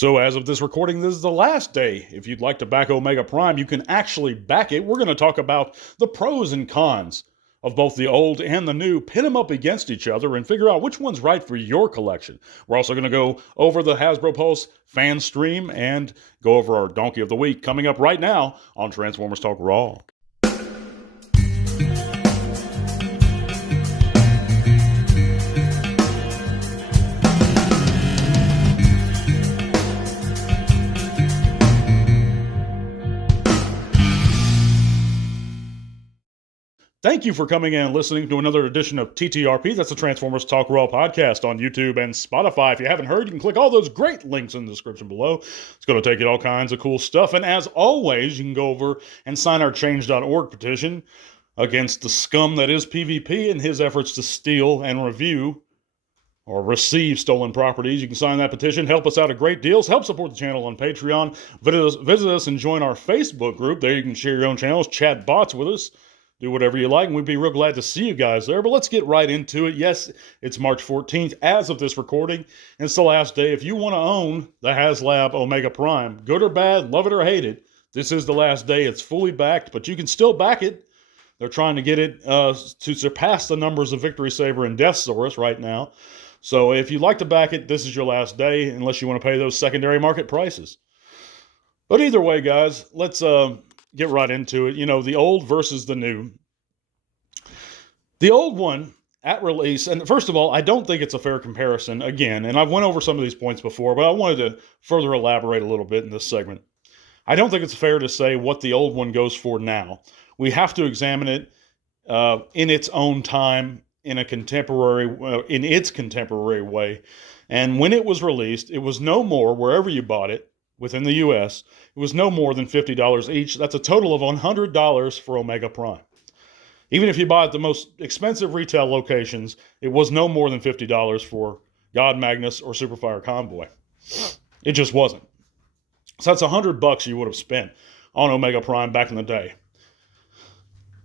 So as of this recording, this is the last day. If you'd like to back Omega Prime, you can actually back it. We're going to talk about the pros and cons of both the old and the new, pit them up against each other, and figure out which one's right for your collection. We're also going to go over the Hasbro Pulse Fanstream and go over our Donkey of the Week coming up right now on Transformers Talk Raw. Thank you for coming in and listening to another edition of TTRP. That's the Transformers Talk Raw podcast on YouTube and Spotify. If you haven't heard, you can click all those great links in the description below. It's going to take you to all kinds of cool stuff. And as always, you can go over and sign our change.org petition against the scum that is PvP and his efforts to steal and review or receive stolen properties. You can sign that petition, help us out at great deals, help support the channel on Patreon, visit us and join our Facebook group. There you can share your own channels, chat bots with us, do whatever you like, and we'd be real glad to see you guys there. But let's get right into it. Yes, it's March 14th as of this recording, and it's the last day. If you want to own the HasLab Omega Prime, good or bad, love it or hate it, this is the last day. It's fully backed, but you can still back it. They're trying to get it to surpass the numbers of Victory Saber and Deathsaurus right now. So if you'd like to back it, this is your last day, unless you want to pay those secondary market prices. But either way, guys, let's get right into it. You know, the old versus the new. The old one at release, and first of all, I don't think it's a fair comparison again, and I've went over some of these points before, but I wanted to further elaborate a little bit in this segment. I don't think it's fair to say what the old one goes for now. We have to examine it in its own time, in its contemporary way. And when it was released, it was no more, wherever you bought it, within the US, it was no more than $50 each. That's a total of $100 for Omega Prime. Even if you buy at the most expensive retail locations, it was no more than $50 for God Magnus or Superfire Convoy. It just wasn't. So that's $100 you would have spent on Omega Prime back in the day.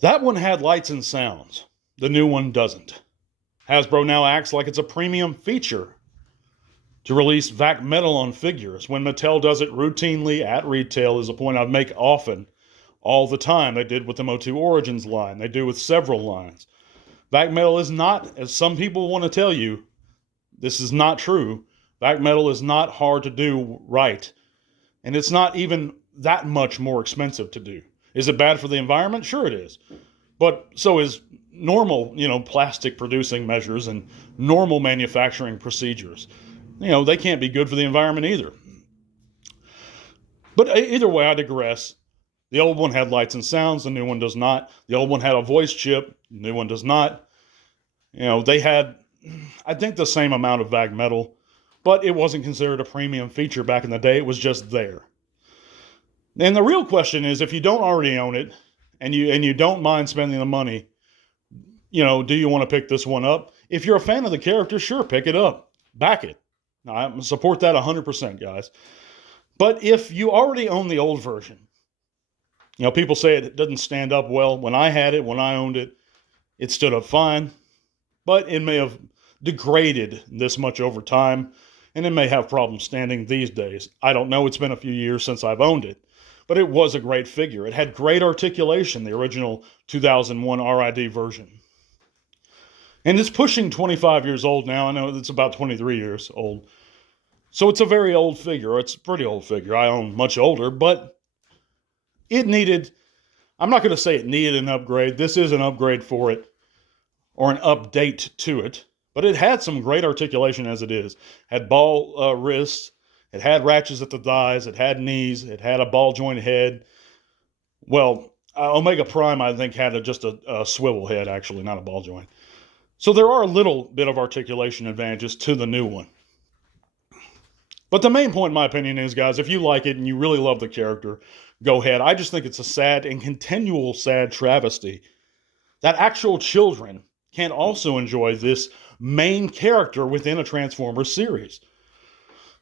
That one had lights and sounds. The new one doesn't. Hasbro now acts like it's a premium feature to release VAC metal on figures, when Mattel does it routinely at retail, is a point I make often, all the time. They did with the Motu Origins line. They do with several lines. VAC metal is not, as some people want to tell you, this is not true. VAC metal is not hard to do right. And it's not even that much more expensive to do. Is it bad for the environment? Sure it is. But so is normal, plastic producing measures and normal manufacturing procedures. They can't be good for the environment either. But either way, I digress. The old one had lights and sounds, the new one does not. The old one had a voice chip, the new one does not. They had, I think, the same amount of VAC metal, but it wasn't considered a premium feature back in the day. It was just there. And the real question is, if you don't already own it, and you don't mind spending the money, do you want to pick this one up? If you're a fan of the character, sure, pick it up. Back it. I support that 100%, guys. But if you already own the old version, people say it doesn't stand up well. When I had it, when I owned it, it stood up fine. But it may have degraded this much over time, and it may have problems standing these days. I don't know. It's been a few years since I've owned it. But it was a great figure. It had great articulation, the original 2001 RID version. And it's pushing 25 years old now. I know it's about 23 years old. So it's a very old figure. It's a pretty old figure. I own much older, but it needed, I'm not going to say it needed an upgrade. This is an upgrade for it, or an update to it. But it had some great articulation as it is. It had ball wrists. It had ratchets at the thighs. It had knees. It had a ball joint head. Well, Omega Prime, I think, had just a swivel head, actually, not a ball joint. So there are a little bit of articulation advantages to the new one. But the main point, in my opinion, is, guys, if you like it and you really love the character, go ahead. I just think it's a sad and continual sad travesty that actual children can't also enjoy this main character within a Transformers series.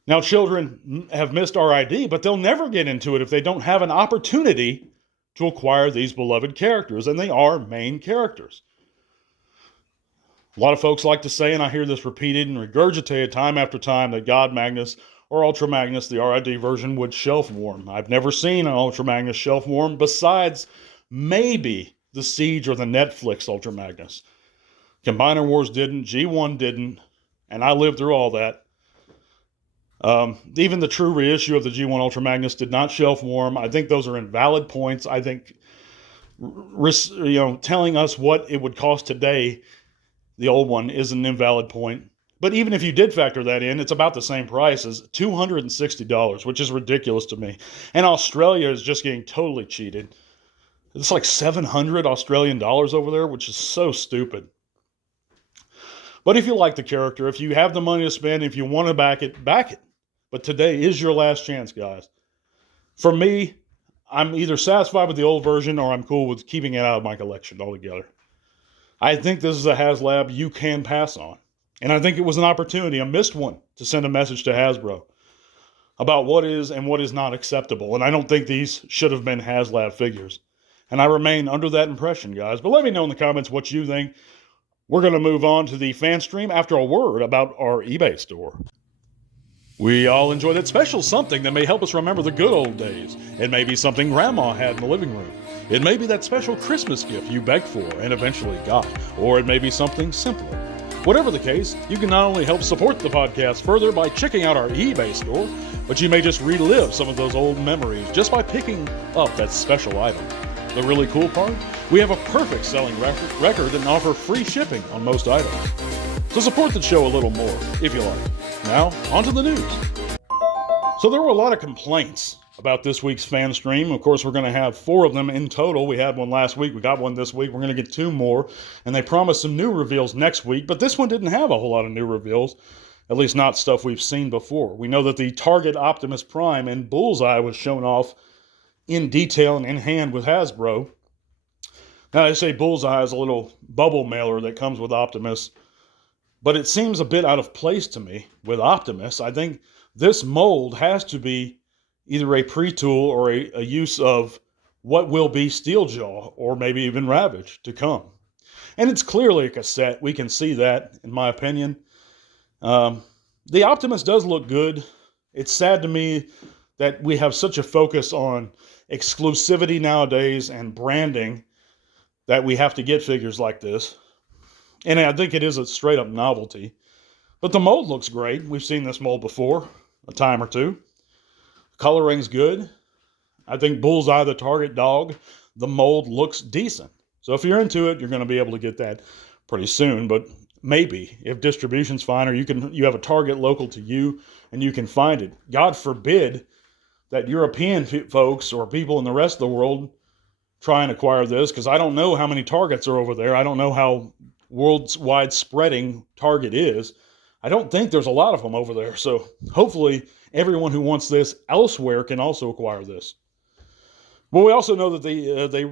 Now, children have missed RID, but they'll never get into it if they don't have an opportunity to acquire these beloved characters, and they are main characters. A lot of folks like to say, and I hear this repeated and regurgitated time after time, that God Magnus or Ultra Magnus, the RID version, would shelf warm. I've never seen an Ultra Magnus shelf warm besides maybe the Siege or the Netflix Ultra Magnus. Combiner Wars didn't, G1 didn't, and I lived through all that. Even the true reissue of the G1 Ultra Magnus did not shelf warm. I think those are invalid points. I think, telling us what it would cost today, the old one, is an invalid point. But even if you did factor that in, it's about the same price as $260, which is ridiculous to me. And Australia is just getting totally cheated. It's like 700 Australian dollars over there, which is so stupid. But if you like the character, if you have the money to spend, if you want to back it, back it. But today is your last chance, guys. For me, I'm either satisfied with the old version or I'm cool with keeping it out of my collection altogether. I think this is a HasLab you can pass on. And I think it was an opportunity, a missed one, to send a message to Hasbro about what is and what is not acceptable. And I don't think these should have been HasLab figures. And I remain under that impression, guys. But let me know in the comments what you think. We're going to move on to the Fanstream after a word about our eBay store. We all enjoy that special something that may help us remember the good old days. It may be something Grandma had in the living room. It may be that special Christmas gift you begged for and eventually got. Or it may be something simpler. Whatever the case, you can not only help support the podcast further by checking out our eBay store, but you may just relive some of those old memories just by picking up that special item. The really cool part? We have a perfect selling record and offer free shipping on most items. So support the show a little more, if you like. Now, on to the news. So there were a lot of complaints about this week's Fanstream. Of course, we're going to have 4 of them in total. We had one last week. We got one this week. We're going to get 2 more. And they promised some new reveals next week. But this one didn't have a whole lot of new reveals. At least not stuff we've seen before. We know that the Target Optimus Prime and Bullseye was shown off in detail and in hand with Hasbro. Now, they say Bullseye is a little bubble mailer that comes with Optimus. But it seems a bit out of place to me with Optimus. I think this mold has to be either a pre-tool or a use of what will be Steeljaw or maybe even Ravage to come. And it's clearly a cassette. We can see that, in my opinion. The Optimus does look good. It's sad to me that we have such a focus on exclusivity nowadays and branding that we have to get figures like this. And I think it is a straight-up novelty. But the mold looks great. We've seen this mold before, a time or two. Coloring's good. I think Bullseye, the Target dog, the mold looks decent. So if you're into it, you're going to be able to get that pretty soon. But maybe, if distribution's fine, or you have a Target local to you, and you can find it. God forbid that European folks or people in the rest of the world try and acquire this, because I don't know how many Targets are over there. I don't know how worldwide spreading Target is. I don't think there's a lot of them over there. So hopefully everyone who wants this elsewhere can also acquire this. But we also know that they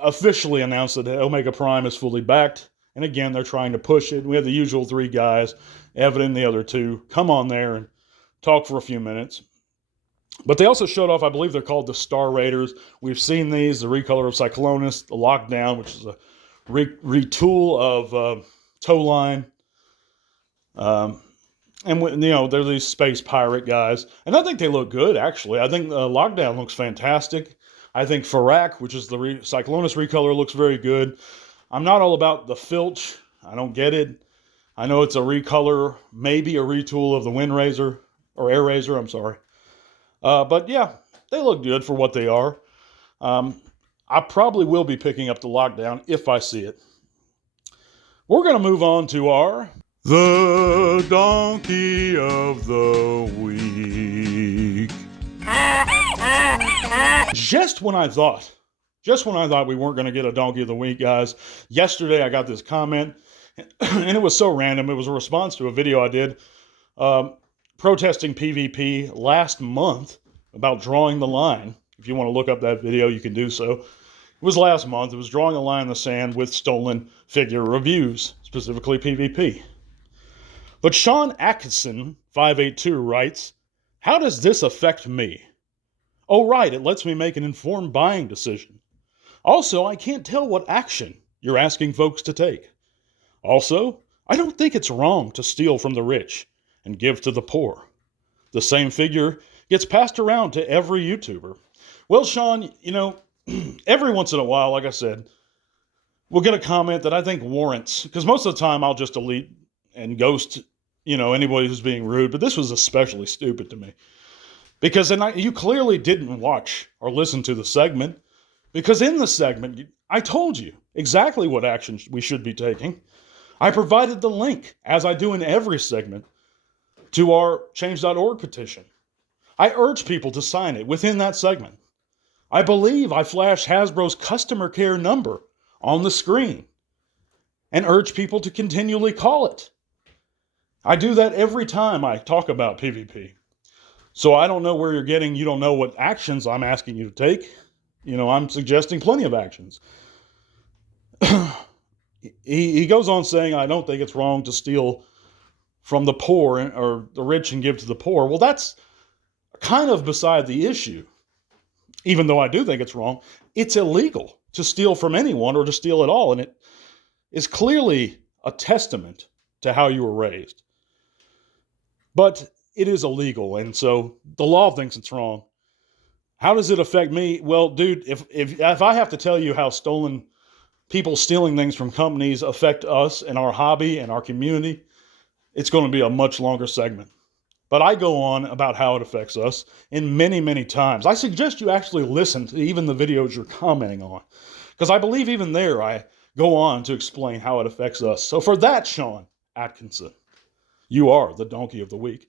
officially announced that Omega Prime is fully backed. And again, they're trying to push it. We have the usual 3 guys, Evan and the other 2, come on there and talk for a few minutes. But they also showed off, I believe they're called the Star Raiders. We've seen these, the recolor of Cyclonus, the Lockdown, which is a retool of Toe Line. And, they're these space pirate guys. And I think they look good, actually. I think Lockdown looks fantastic. I think Farak, which is the Cyclonus recolor, looks very good. I'm not all about the Filch. I don't get it. I know it's a recolor, maybe a retool of the Wind Razor, or Air Razor, I'm sorry. But yeah, they look good for what they are. I probably will be picking up the Lockdown if I see it. We're going to move on to our The Donkey of the Week. Just when I thought we weren't going to get a Donkey of the Week, guys, yesterday I got this comment, and it was so random. It was a response to a video I did protesting PvP last month about drawing the line. If you want to look up that video, you can do so. It was last month. It was drawing a line in the sand with stolen figure reviews, specifically PvP. But Sean Atkinson, 582, writes, "How does this affect me? Oh, right, it lets me make an informed buying decision. Also, I can't tell what action you're asking folks to take. Also, I don't think it's wrong to steal from the rich and give to the poor. the same figure gets passed around to every YouTuber. Well, Sean, every once in a while, like I said, we'll get a comment that I think warrants, because most of the time I'll just delete and ghost, anybody who's being rude. But this was especially stupid to me. Because you clearly didn't watch or listen to the segment. Because in the segment, I told you exactly what actions we should be taking. I provided the link, as I do in every segment, to our change.org petition. I urge people to sign it within that segment. I believe I flashed Hasbro's customer care number on the screen and urge people to continually call it. I do that every time I talk about PvP. So I don't know where you're getting, you don't know what actions I'm asking you to take. I'm suggesting plenty of actions. He goes on saying, I don't think it's wrong to steal from the poor or the rich and give to the poor. Well, that's kind of beside the issue. Even though I do think it's wrong, it's illegal to steal from anyone or to steal at all. And it is clearly a testament to how you were raised. But it is illegal, and so the law thinks it's wrong. How does it affect me? Well, dude, if I have to tell you how people stealing things from companies affect us and our hobby and our community, it's going to be a much longer segment. But I go on about how it affects us in many, many times. I suggest you actually listen to even the videos you're commenting on, because I believe even there I go on to explain how it affects us. So for that, Sean Atkinson, you are the Donkey of the Week.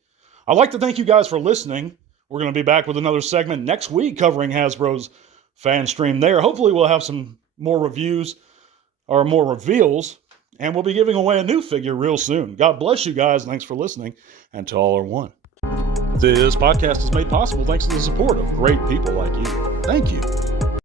I'd like to thank you guys for listening. We're going to be back with another segment next week covering Hasbro's Fanstream there. Hopefully we'll have some more reviews or more reveals, and we'll be giving away a new figure real soon. God bless you guys. Thanks for listening, and to all are one. This podcast is made possible thanks to the support of great people like you. Thank you.